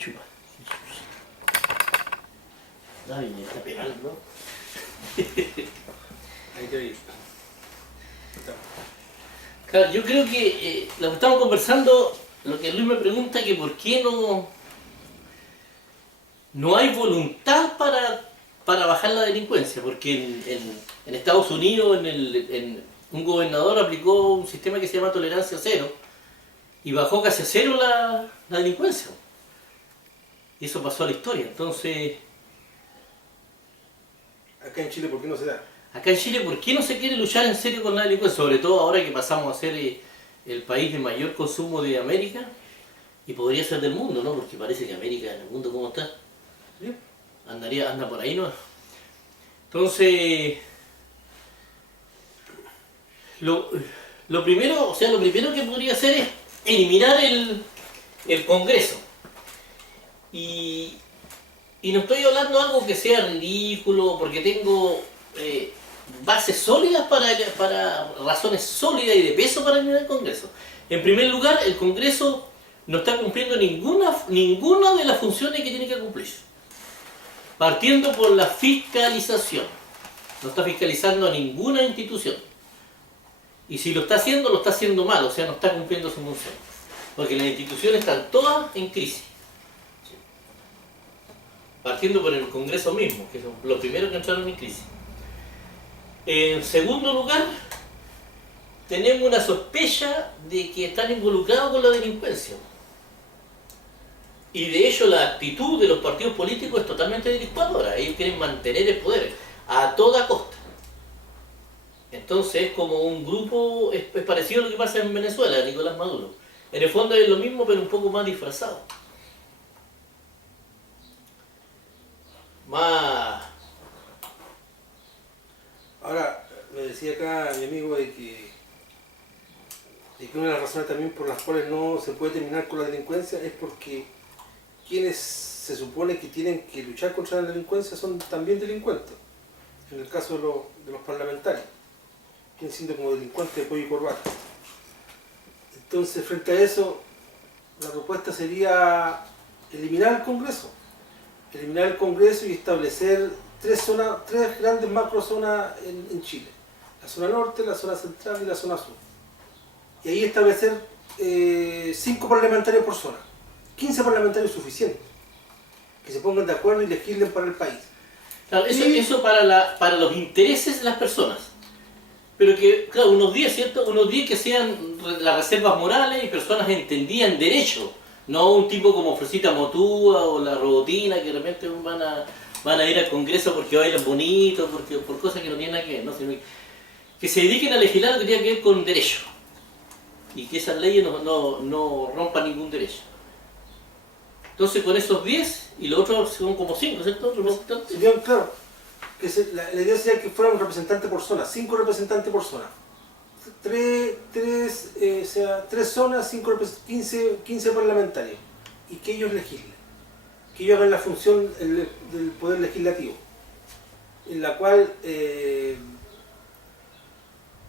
Chupa. Ay, me está pegando. Ahí te vi. Claro, yo creo que lo que estamos conversando, lo que Luis me pregunta, que por qué no hay voluntad para bajar la delincuencia, porque en Estados Unidos un gobernador aplicó un sistema que se llama tolerancia cero y bajó casi a cero la delincuencia. Y eso pasó a la historia. Entonces, Acá en Chile, ¿por qué no se da? acá en Chile, ¿por qué no se quiere luchar en serio con la delincuencia? Sobre todo ahora que pasamos a ser el país de mayor consumo de América y podría ser del mundo, ¿no? Porque parece que América en el mundo, ¿cómo está? ¿Sí? Anda por ahí, ¿no? Entonces, lo primero que podría hacer es eliminar el Congreso. Y no estoy hablando de algo que sea ridículo, porque tengo bases sólidas para razones sólidas y de peso para eliminar el Congreso. En primer lugar, el Congreso no está cumpliendo ninguna de las funciones que tiene que cumplir. Partiendo por la fiscalización. No está fiscalizando a ninguna institución. Y si lo está haciendo mal, o sea, no está cumpliendo su función. Porque las instituciones están todas en crisis. Partiendo por el Congreso mismo, que son los primeros que entraron en crisis. En segundo lugar, tenemos una sospecha de que están involucrados con la delincuencia. Y de hecho la actitud de los partidos políticos es totalmente delincuadora. Ellos quieren mantener el poder a toda costa. Entonces es como un grupo, es parecido a lo que pasa en Venezuela, Nicolás Maduro. En el fondo es lo mismo, pero un poco más disfrazado. Más... Ahora, me decía acá mi amigo de que una de las razones también por las cuales no se puede terminar con la delincuencia es porque quienes se supone que tienen que luchar contra la delincuencia son también delincuentes. En el caso de los parlamentarios, vienen siendo como delincuentes de cuello y corbata. Entonces, frente a eso, la propuesta sería eliminar el Congreso. Eliminar el Congreso y establecer tres grandes macrozonas en Chile. La zona norte, la zona central y la zona sur. Y ahí establecer 5 parlamentarios por zona. 15 parlamentarios suficientes. Que se pongan de acuerdo y legislen para el país. Claro, eso para los intereses de las personas. Pero que, claro, unos 10, ¿cierto? Unos 10 que sean las reservas morales y personas entendidas en derecho. No un tipo como Frosita Motúa o la Robotina que de repente van a ir al Congreso porque bailan bonito, por cosas que no tienen nada que ver, ¿no? Sino que se dediquen a legislar lo que tiene que ver con derecho. Y que esas leyes no rompan ningún derecho. Entonces con esos 10 y los otros son como 5, ¿cierto? Serían, claro, la idea sería que fueran un representante por zona, 5 representantes por zona. 3 zonas, 15 parlamentarios. Y que ellos legislen. Que ellos hagan la función del poder legislativo. En la cual...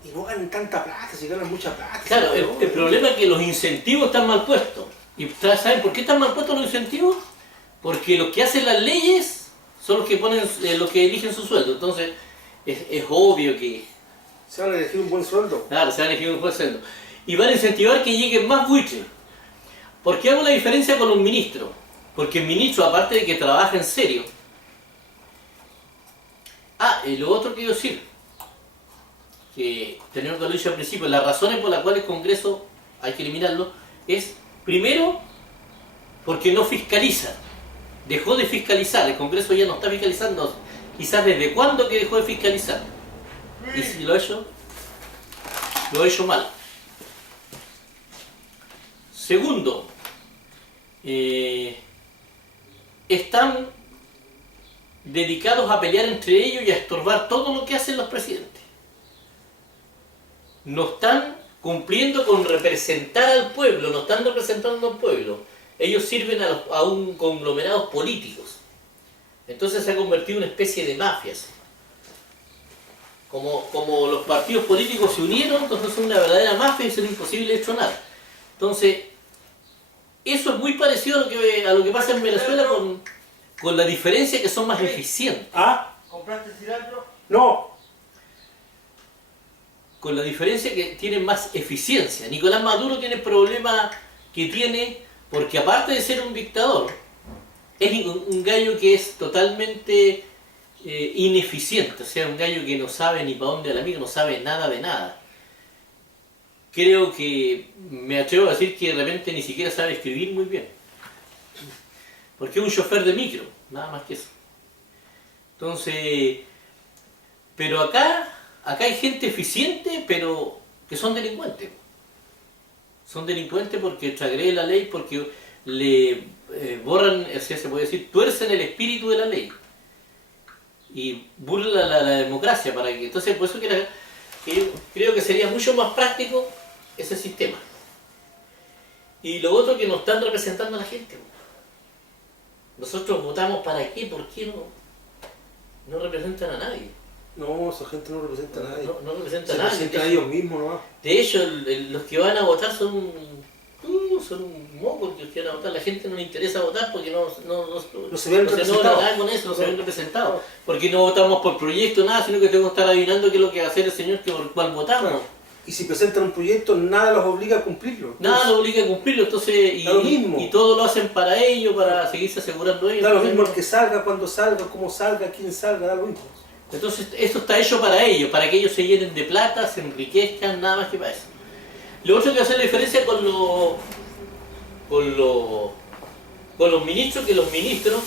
y no ganan tanta plata, si ganan mucha plata. Claro, el problema es que los incentivos están mal puestos. ¿Y ustedes saben por qué están mal puestos los incentivos? Porque los que hacen las leyes son los que ponen, los que eligen su sueldo. Entonces, es obvio que... Se van a elegir un buen sueldo. Claro, se van a elegir un buen sueldo. Y van a incentivar que lleguen más buitres. ¿Por qué hago la diferencia con los ministros? Porque el ministro, aparte de que trabaja en serio... y lo otro que quiero decir, que tenemos que lo dicho al principio, las razones por las cuales el Congreso hay que eliminarlo, es, primero, porque no fiscaliza. Dejó de fiscalizar, el Congreso ya no está fiscalizando. Quizás desde cuándo que dejó de fiscalizar. Y si lo he hecho mal. Segundo, están dedicados a pelear entre ellos y a estorbar todo lo que hacen los presidentes. No están cumpliendo con representar al pueblo, no están representando al pueblo. Ellos sirven a un conglomerado políticos. Entonces se ha convertido en una especie de mafias. Como los partidos políticos se unieron, entonces son una verdadera mafia y es imposible hecho nada. Entonces, eso es muy parecido a lo que pasa en Venezuela con la diferencia que son más eficientes. ¿Ah? ¿Compraste cilantro? No. Con la diferencia que tienen más eficiencia. Nicolás Maduro tiene el problema que tiene porque aparte de ser un dictador, es un gallo que es totalmente ineficiente, o sea, un gallo que no sabe ni para dónde a la amiga, no sabe nada de nada. Creo que me atrevo a decir que de repente ni siquiera sabe escribir muy bien. Porque es un chofer de micro, nada más que eso. Entonces, pero acá hay gente eficiente, pero que son delincuentes. Son delincuentes porque transgreden la ley, porque le borran, o sea, se puede decir, tuercen el espíritu de la ley. Y burlan la democracia para que... Entonces, por eso que yo creo que sería mucho más práctico ese sistema. Y lo otro que nos están representando a la gente. Nosotros votamos para qué, ¿por qué no representan a nadie? No, esa gente no representa a nadie. No representa a Se nadie. representan a ellos mismos nomás. De hecho, los que van a votar son un moco, los que van a votar. La gente no le interesa votar porque no se ven representados. Nada con eso, no se ven representados. Porque no votamos por proyecto, nada, sino que tengo que estar adivinando qué es lo que va a hacer el señor por el cual votamos. Claro. Y si presentan un proyecto, nada los obliga a cumplirlo. Nada los obliga a cumplirlo, entonces, y todo lo hacen para ellos, para seguirse asegurando ellos. Da lo mismo el que salga, cuando salga, cómo salga, quién salga, da lo mismo. Entonces esto está hecho para ellos, para que ellos se llenen de plata, se enriquezcan, nada más que para eso. Lo otro que hace la diferencia con los ministros, que los ministros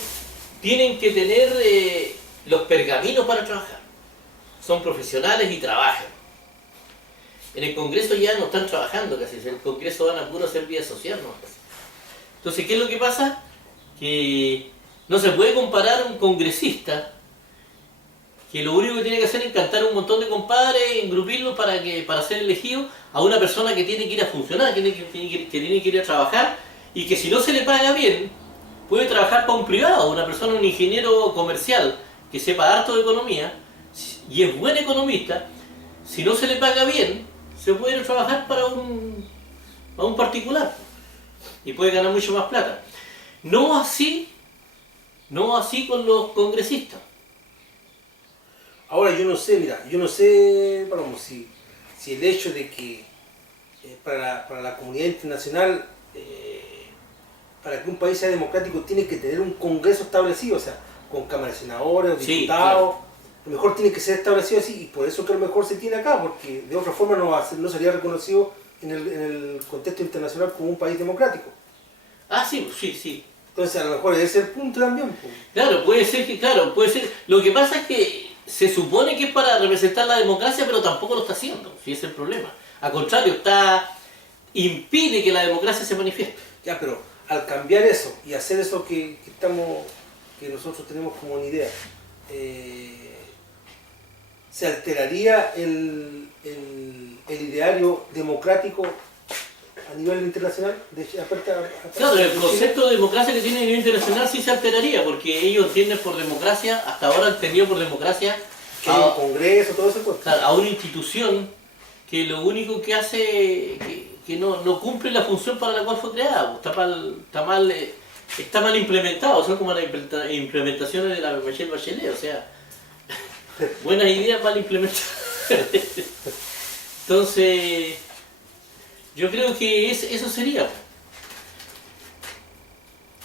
tienen que tener los pergaminos para trabajar. Son profesionales y trabajan. En el Congreso ya no están trabajando casi, en el Congreso van a puro hacer vida social, ¿no? Entonces, ¿qué es lo que pasa? Que no se puede comparar un congresista que lo único que tiene que hacer es cantar un montón de compadres, engrupirlos para ser elegido, a una persona que tiene que ir a funcionar, que tiene que ir a trabajar, y que si no se le paga bien, puede trabajar para un privado, un ingeniero comercial que sepa harto de economía, y es buen economista. Si no se le paga bien, se puede ir a trabajar para un particular, y puede ganar mucho más plata. No así con los congresistas. Ahora yo no sé, vamos, si el hecho de que para la comunidad internacional, para que un país sea democrático tiene que tener un congreso establecido, o sea, con cámaras de senadores o diputados, claro. A lo mejor tiene que ser establecido así, y por eso que a lo mejor se tiene acá, porque de otra forma no sería reconocido en el contexto internacional como un país democrático. Ah, sí. Entonces a lo mejor ese es el punto también. Pues. Claro, puede ser. Lo que pasa es que se supone que es para representar la democracia, pero tampoco lo está haciendo, si ese es el problema. Al contrario, impide que la democracia se manifieste. Ya, pero al cambiar eso y hacer eso que nosotros tenemos como una idea, se alteraría el ideario democrático a nivel internacional. Claro, el concepto de democracia que tiene a nivel internacional sí se alteraría, porque ellos entienden por democracia, hasta ahora han entendido por democracia que hay un congreso, todo eso. Claro, a una institución que lo único que hace que no cumple la función para la cual fue creada, está mal implementado, son como las implementaciones de la Michelle Bachelet, o sea, buenas ideas mal implementadas. Entonces, yo creo que eso sería.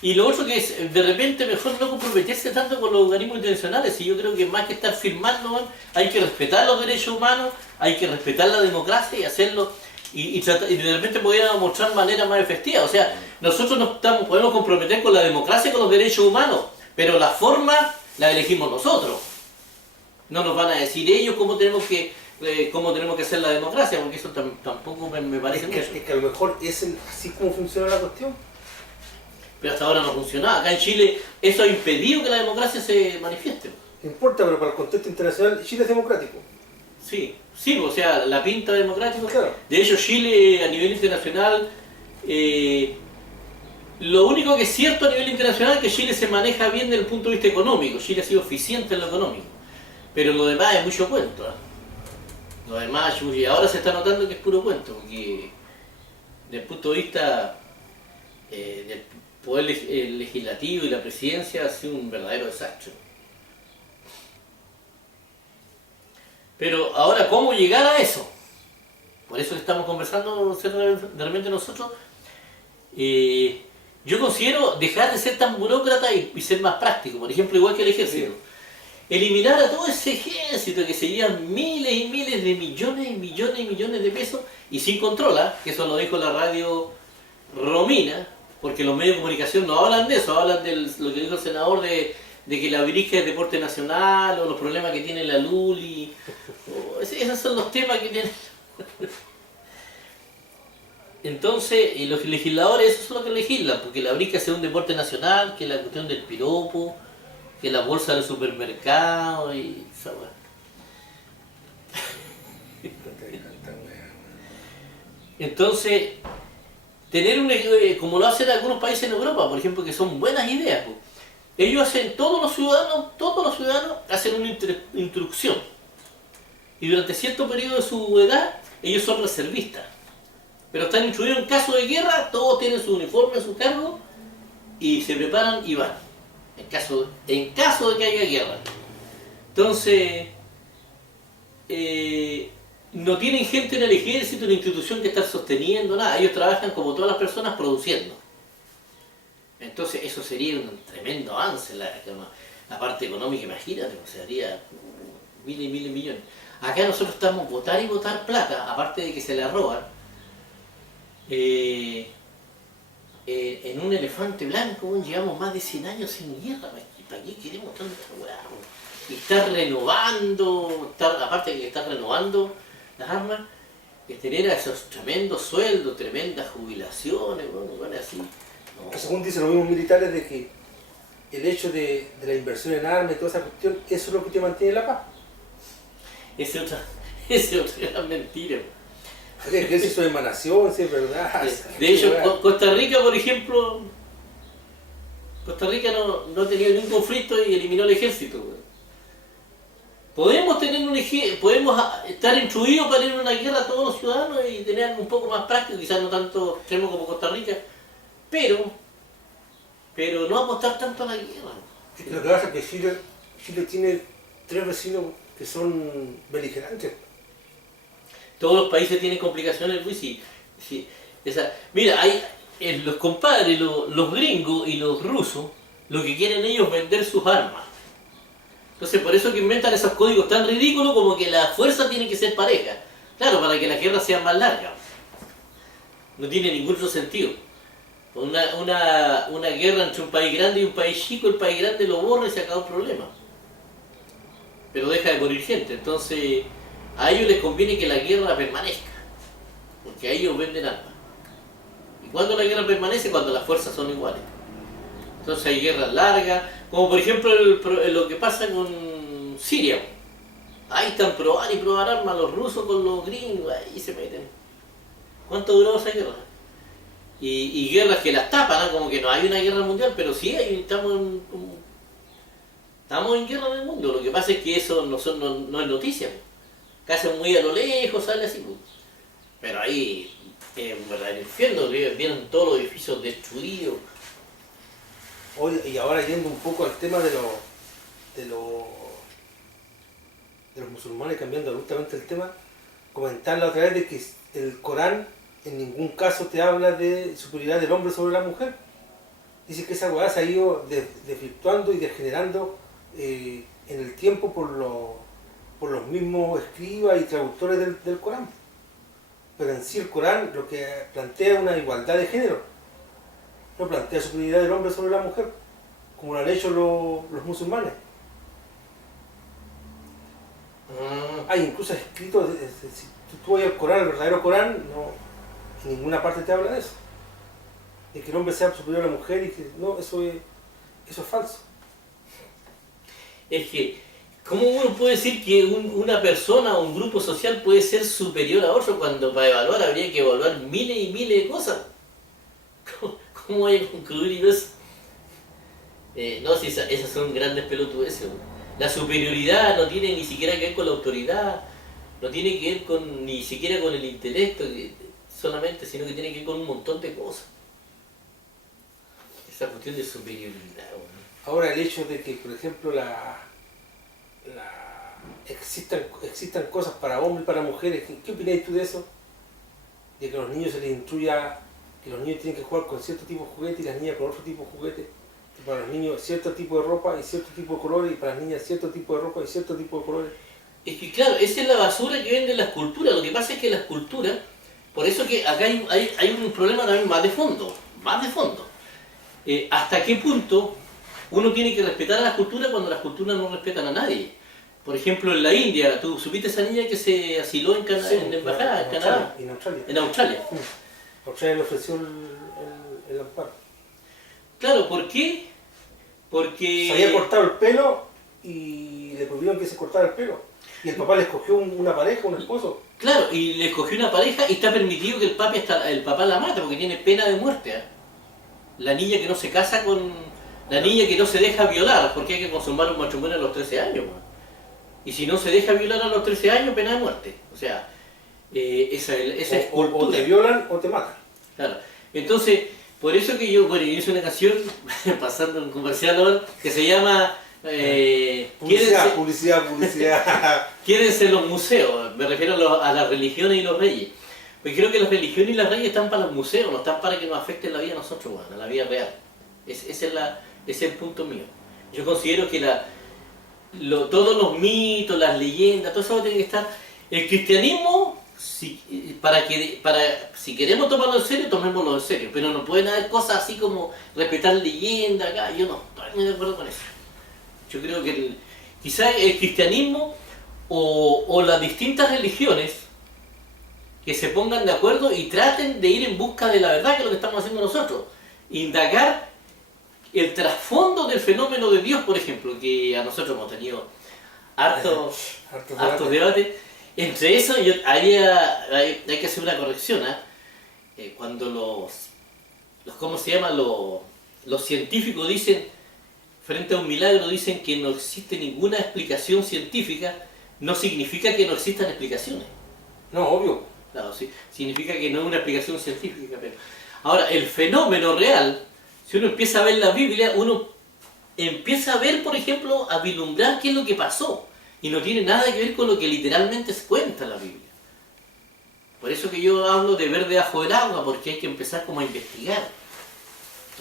Y lo otro que es, de repente, mejor no comprometerse tanto con los organismos internacionales, y yo creo que más que estar firmando, hay que respetar los derechos humanos, hay que respetar la democracia y hacerlo, y de repente podríamos mostrar maneras más efectivas. O sea, nosotros podemos comprometer con la democracia y con los derechos humanos, pero la forma la elegimos nosotros. No nos van a decir ellos cómo tenemos que hacer la democracia, porque eso tampoco me parece mucho. Es que a lo mejor es así como funciona la cuestión. Pero hasta ahora no funcionaba. Acá en Chile eso ha impedido que la democracia se manifieste. No importa, pero para el contexto internacional Chile es democrático. Sí, o sea, la pinta democrática. Claro. De hecho, Chile a nivel internacional, lo único que es cierto a nivel internacional es que Chile se maneja bien desde el punto de vista económico. Chile ha sido eficiente en lo económico. Pero lo demás es mucho cuento. Lo demás, y ahora se está notando que es puro cuento, porque desde el punto de vista del poder legislativo y la presidencia ha sido un verdadero desastre. Pero ahora, ¿cómo llegar a eso? Por eso estamos conversando de repente nosotros. Yo considero dejar de ser tan burócrata y ser más práctico. Por ejemplo, igual que el ejército. Eliminar a todo ese ejército que se llevan miles y miles de millones y millones y millones de pesos y sin control, que eso lo dijo la radio Romina, porque los medios de comunicación no hablan de eso, hablan de lo que dijo el senador de que la birija es deporte nacional o los problemas que tiene la Luli. Esos son los temas que tienen. Entonces, y los legisladores, eso es lo que legislan, porque la birija sea un deporte nacional, que la cuestión del piropo, que la bolsa del supermercado y esa weá. Entonces, tener como lo hacen algunos países en Europa, por ejemplo, que son buenas ideas. Ellos hacen, todos los ciudadanos hacen una instrucción. Y durante cierto periodo de su edad, ellos son reservistas. Pero están instruidos en caso de guerra, todos tienen su uniforme, su cargo, y se preparan y van. En caso de que haya guerra. Entonces, no tienen gente en el ejército, en la institución que estar sosteniendo, nada. Ellos trabajan como todas las personas produciendo. Entonces, eso sería un tremendo avance. La parte económica, imagínate, se haría miles y miles de millones. Acá nosotros estamos botar y botar plata, aparte de que se la roban, en un elefante blanco. Llevamos más de 100 años sin guerra. ¿Para qué queremos tanta weá? Y estar renovando, aparte de que estar renovando las armas, tener esos tremendos sueldos, tremendas jubilaciones, bueno, así. No. Según dicen los mismos militares, de que el hecho de la inversión en armas y toda esa cuestión, eso es lo que te mantiene la paz. Esa es otra gran mentira. El ejército de emanación, sí, es verdad. De hecho, Costa Rica, por ejemplo, Costa Rica no ha tenido ningún conflicto y eliminó el ejército. Podemos estar instruidos para ir a una guerra todos los ciudadanos y tener algo un poco más práctico, quizás no tanto extremo como Costa Rica, pero no apostar tanto a la guerra. Lo que pasa es que Chile tiene 3 vecinos que son beligerantes. Todos los países tienen complicaciones, Luis, mira, hay los compadres, los gringos y los rusos, lo que quieren ellos es vender sus armas. Entonces, por eso que inventan esos códigos tan ridículos como que la fuerza tiene que ser pareja. Claro, para que las guerras sean más largas. No tiene ningún otro sentido. Una guerra entre un país grande y un país chico, el país grande lo borra y se acaba el problema. Pero deja de morir gente. Entonces, a ellos les conviene que la guerra permanezca. Porque a ellos venden armas. ¿Y cuándo la guerra permanece? Cuando las fuerzas son iguales. Entonces hay guerras largas, como por ejemplo lo que pasa con Siria. Ahí están probar y probar armas los rusos con los gringos, ahí se meten. ¿Cuánto duró esa guerra? Y guerras que las tapan, como que no hay una guerra mundial, pero sí estamos en guerra en el mundo. Lo que pasa es que eso no es noticia. Casi muy a lo lejos sale así. Pero ahí es un verdadero infierno, vienen todos los edificios destruidos. Hoy, y ahora yendo un poco al tema de los musulmanes, cambiando abruptamente el tema, comentar la otra vez de que el Corán en ningún caso te habla de superioridad del hombre sobre la mujer. Dice que esa hueá se ha ido desvirtuando y degenerando en el tiempo por los mismos escribas y traductores del Corán. Pero en sí el Corán lo que plantea es una igualdad de género. No plantea superioridad del hombre sobre la mujer, como lo han hecho los musulmanes. Hay incluso escritos, si tú vas al Corán, el verdadero Corán, en ninguna parte te habla de eso. De que el hombre sea superior a la mujer y que no, eso es falso. Es que, ¿cómo uno puede decir que una persona o un grupo social puede ser superior a otro cuando para evaluar habría que evaluar miles y miles de cosas? ¿Cómo voy a concluir eso? No, si esas son grandes pelotudeces. La superioridad no tiene ni siquiera que ver con la autoridad, no tiene que ver ni siquiera con el intelecto solamente, sino que tiene que ver con un montón de cosas. esa cuestión de superioridad, weón. Ahora el hecho de que, por ejemplo, existan cosas para hombres y para mujeres, ¿qué opináis tú de eso? De que a los niños se les instruya que los niños tienen que jugar con cierto tipo de juguete y las niñas con otro tipo de juguete. Que para los niños cierto tipo de ropa y cierto tipo de colores y para las niñas cierto tipo de ropa y cierto tipo de colores. Es que claro, esa es la basura que venden las culturas. Lo que pasa es que las culturas, por eso que acá hay un problema también más de fondo, más de fondo. ¿Hasta qué punto uno tiene que respetar a las culturas cuando las culturas no respetan a nadie? Por ejemplo, en la India, ¿tú supiste esa niña que se asiló en, Sí, en embajada, en Canadá? En Australia. En Australia. Australia le ofreció el amparo. Claro, ¿por qué? Se Porque... había cortado el pelo y le prohibieron que se cortara el pelo. Y el papá le escogió una pareja, un esposo. Claro, y le escogió una pareja y está permitido que el papá la mate porque tiene pena de muerte. ¿Eh? La niña que no se casa con... La niña que no se deja violar, porque hay que consumar un matrimonio a los 13 años. Man. Y si no se deja violar a los 13 años, pena de muerte. O sea, esa es cultura. O te violan o te matan. Claro. Entonces, por eso que yo hice una canción, pasando en comercial ahora, que se llama... Publicidad. Quédense los museos, me refiero a las religiones y los reyes. Porque creo que las religiones y las reyes están para los museos, no están para que nos afecten la vida a nosotros, bueno, a la vida real. Ese es el punto mío. Yo considero que todos los mitos, las leyendas, todo eso tiene que estar. El cristianismo, si queremos tomarlo en serio, tomémoslo en serio. Pero no pueden haber cosas así como respetar leyendas acá. Yo no estoy muy de acuerdo con eso. Yo creo que quizás el cristianismo o las distintas religiones que se pongan de acuerdo y traten de ir en busca de la verdad, que es lo que estamos haciendo nosotros. Indagar el trasfondo del fenómeno de Dios, por ejemplo, que a nosotros hemos tenido hartos debates. Entre eso, hay que hacer una corrección. Cuando ¿cómo se llama? Los científicos dicen, frente a un milagro, dicen que no existe ninguna explicación científica, no significa que no existan explicaciones. No, obvio. Claro, sí, significa que no es una explicación científica. Pero... Ahora, el fenómeno real, si uno empieza a ver la Biblia, uno empieza a ver, por ejemplo, a vislumbrar qué es lo que pasó. Y no tiene nada que ver con lo que literalmente se cuenta en la Biblia. Por eso que yo hablo de ver debajo del agua, porque hay que empezar como a investigar.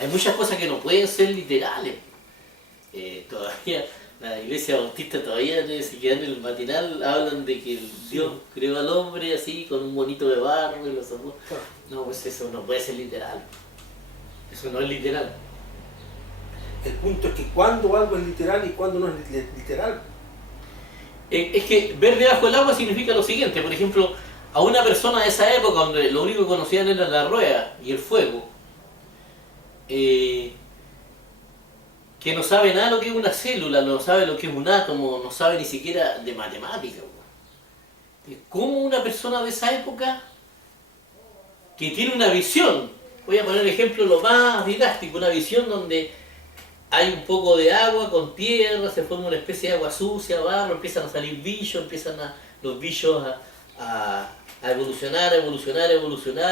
Hay muchas cosas que no pueden ser literales. Todavía la iglesia bautista todavía se queda en el matinal, hablan de que Dios creó al hombre así con un monito de barro y lo sacó. No, pues eso no puede ser literal. Eso no es literal. El punto es que cuando algo es literal y cuando no es literal. Es que ver debajo del agua significa lo siguiente, por ejemplo, a una persona de esa época donde lo único que conocían era la rueda y el fuego, que no sabe nada de lo que es una célula, no sabe lo que es un átomo, no sabe ni siquiera de matemáticas. ¿Cómo una persona de esa época que tiene una visión, voy a poner el ejemplo lo más didáctico, una visión donde hay un poco de agua con tierra, se forma una especie de agua sucia, barro, empiezan a salir bichos, los bichos a evolucionar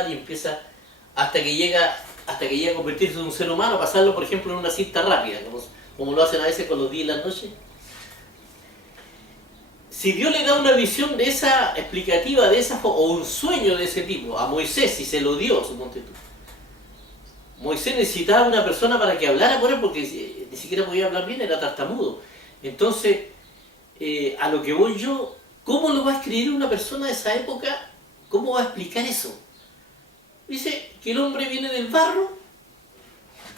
y empieza hasta que llega a convertirse en un ser humano, pasarlo por ejemplo en una cinta rápida, como lo hacen a veces con los días y las noches. Si Dios le da una visión de esa explicativa, o un sueño de ese tipo, a Moisés, si se lo dio, suponte tú. Moisés necesitaba una persona para que hablara por él, porque ni siquiera podía hablar bien, era tartamudo. Entonces, a lo que voy yo, ¿cómo lo va a escribir una persona de esa época? ¿Cómo va a explicar eso? Dice que el hombre viene del barro,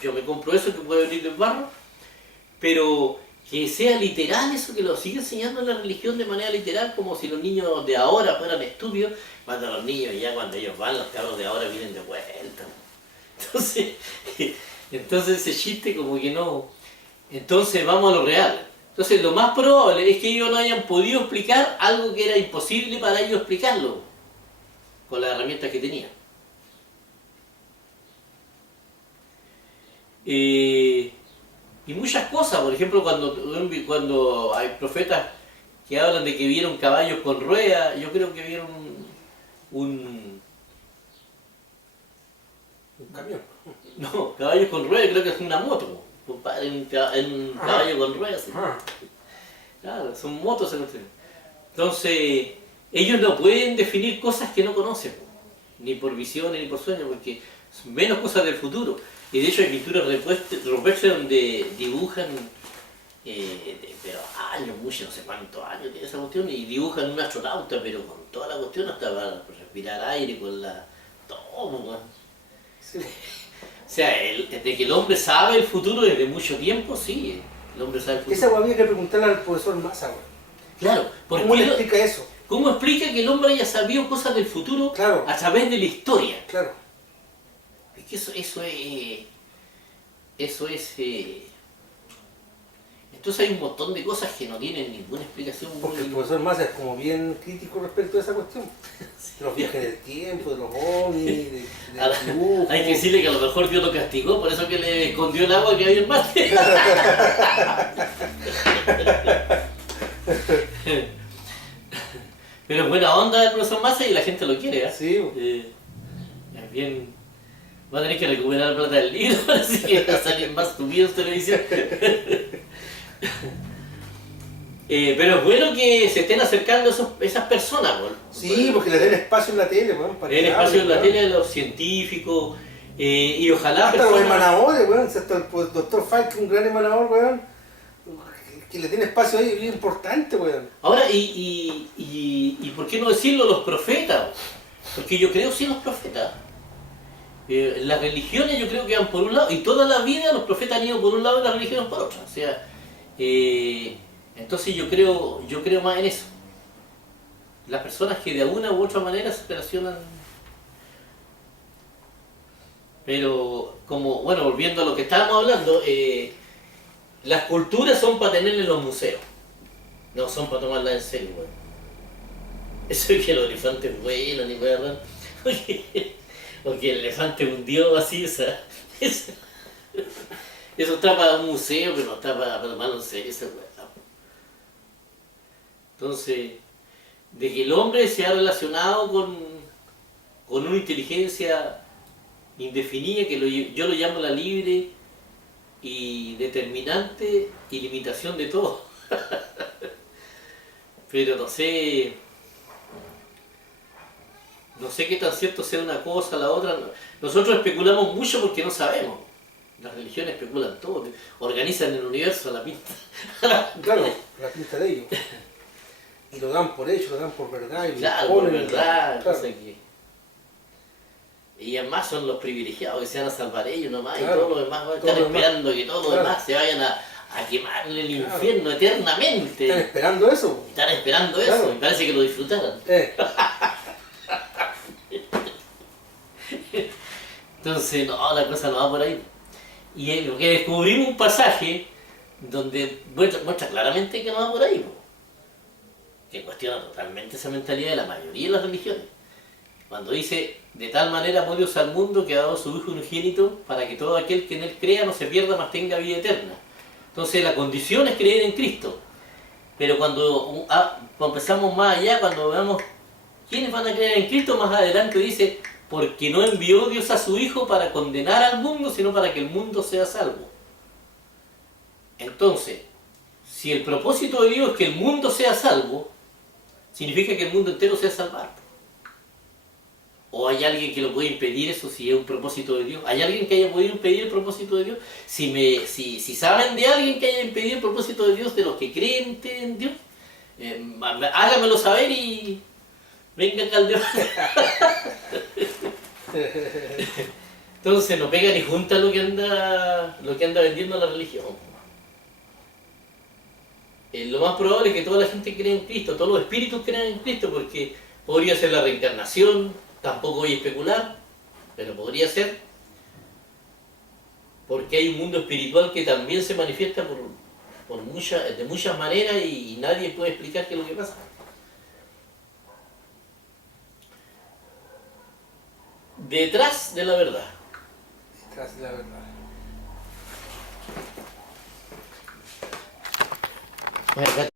yo me compro eso, que puede venir del barro, pero que sea literal eso, que lo sigue enseñando en la religión de manera literal, como si los niños de ahora fueran estúpidos, cuando los niños cuando ellos van, los cabros de ahora vienen de vuelta. Entonces ese chiste como que no. Entonces vamos a lo real. Entonces lo más probable es que ellos no hayan podido explicar algo que era imposible para ellos explicarlo con las herramientas que tenían. Y muchas cosas, por ejemplo, cuando hay profetas que hablan de que vieron caballos con ruedas, yo creo que vieron un camión. No, caballos con ruedas, creo que es una moto, compadre, en un caballo con ruedas. ¿Sí? Claro, son motos en usted. Entonces, ellos no pueden definir cosas que no conocen, ni por visiones ni por sueños, porque son menos cosas del futuro. Y de hecho hay pinturas rupestres donde dibujan, pero años, muchos, no sé cuántos años tiene esa cuestión, y dibujan un astronauta, pero con toda la cuestión hasta para respirar aire, con la... todo, man. Sí. O sea, de que el hombre sabe el futuro desde mucho tiempo, sí, el hombre sabe el futuro. Esa hueá había que preguntarle al profesor Massa, güey. Claro, ¿por ¿Cómo qué le explica eso? ¿Cómo explica que el hombre haya sabido cosas del futuro Claro. a través de la historia? Claro. Es que eso es... Entonces hay un montón de cosas que no tienen ninguna explicación. Porque el profesor Massa es como bien crítico respecto a esa cuestión. De los viajes del tiempo, de los ovnis, de dibujos. Hay que decirle que a lo mejor Dios lo castigó, por eso que le escondió el agua que había en Marte. Pero es buena onda el profesor Massa y la gente lo quiere, ¿eh? Sí. Es bien... Va a tener que recuperar la plata del libro, así que va a salir más subido en televisión. Pero es bueno que se estén acercando esas personas, ¿no? Sí, porque le den espacio en la tele, weón. Le den espacio en la tele a los científicos y ojalá... Hasta los emanadores, weón. Hasta el doctor Falk, un gran emanador, weón. Que le tiene espacio ahí, es bien importante, weón. Ahora, y ¿por qué no decirlo los profetas? Porque yo creo sí en los profetas. Las religiones yo creo que van por un lado, y toda la vida los profetas han ido por un lado y las religiones por otro. O sea, entonces yo creo más en eso. Las personas que de alguna u otra manera se relacionan. Pero, como, bueno, volviendo a lo que estábamos hablando, las culturas son para tenerlas en los museos. No son para tomarlas en serio, weón. Eso es que los elefantes vuelan y vuelan. Porque el elefante hundió así, eso está para un museo, pero no está para tomarlo en serio, esa weá. Entonces, de que el hombre se ha relacionado con una inteligencia indefinida, que yo lo llamo la libre y determinante y limitación de todo. Pero no sé qué tan cierto sea una cosa, la otra. Nosotros especulamos mucho porque no sabemos. Las religiones especulan todo, organizan el universo a la pinta. Claro, la pinta de ellos. Y lo dan por hecho, lo dan por verdad. Y claro, lo por ponen, verdad. claro. Y además son los privilegiados que se van a salvar ellos nomás, Claro, y todos los demás están esperando que todos los demás se vayan a quemar en el infierno eternamente. Están esperando eso. Están esperando eso, Claro. y parece que lo disfrutaran. Entonces, no, la cosa no va por ahí. Y lo que descubrimos un pasaje donde muestra claramente que no va por ahí, que cuestiona totalmente esa mentalidad de la mayoría de las religiones. Cuando dice, de tal manera amó Dios al mundo que ha dado a su Hijo unigénito para que todo aquel que en él crea no se pierda, mas tenga vida eterna. Entonces la condición es creer en Cristo. Pero cuando empezamos más allá, cuando veamos quiénes van a creer en Cristo, más adelante dice, porque no envió Dios a su Hijo para condenar al mundo, sino para que el mundo sea salvo. Entonces, si el propósito de Dios es que el mundo sea salvo, significa que el mundo entero sea salvado. ¿O hay alguien que lo puede impedir eso si es un propósito de Dios? ¿Hay alguien que haya podido impedir el propósito de Dios? Si saben de alguien que haya impedido el propósito de Dios, de los que creen en Dios, hágamelo saber y venga acá al debate. Entonces no pega ni junta lo que anda vendiendo la religión. Lo más probable es que toda la gente crea en Cristo, todos los espíritus crean en Cristo, porque podría ser la reencarnación, tampoco voy a especular, pero podría ser, porque hay un mundo espiritual que también se manifiesta de muchas maneras y nadie puede explicar qué es lo que pasa. Detrás de la verdad. Detrás de la verdad. Bueno,